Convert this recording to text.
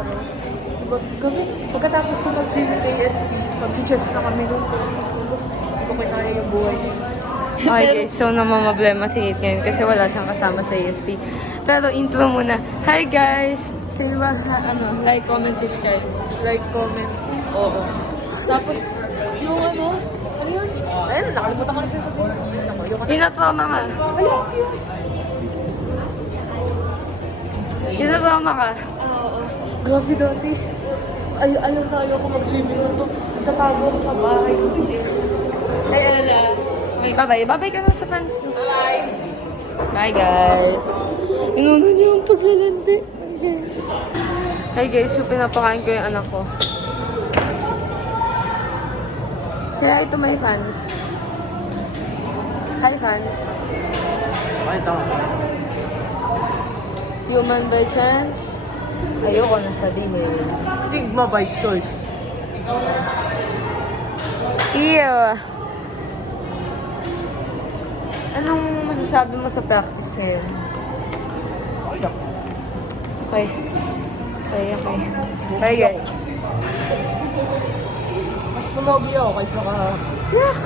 araw. Diba, gabi, pagkatapos ko mag-swimming ASP, mag-chess na kami doon. Hindi ko kinaya yung buhay niya. Okay guys, so namamablema si Kate ngayon kasi wala siyang kasama sa ESP. Pero intro muna. Hi guys! Sino ba, like, comment, subscribe. Like, comment. Oo. Tapos, yung ano yun? Ayun, nakalimutan ko na siya sabihin. Tinatrama ka. Tinatrama ka. Oo. Grabe dati. Ayaw na ayaw ko mag-swimming doon to. Nagtatago ako sa bahay. Kasi, Ay, alala. May babay. Babay ka na sa fans. bye! Bye guys. Inuna niyo ang paglalandi. Hi guys. Hi guys, so pinapakain ko yung anak ko. Sila ito may fans. Hi fans. Ay, tama. Human by chance. Ayoko na sabihin. Sigma by choice. Ew. Anong masasabi mo sa practice ngayon? Okay. Okay. Bye guys. Mas pumogi ako kaysa ka... Yak!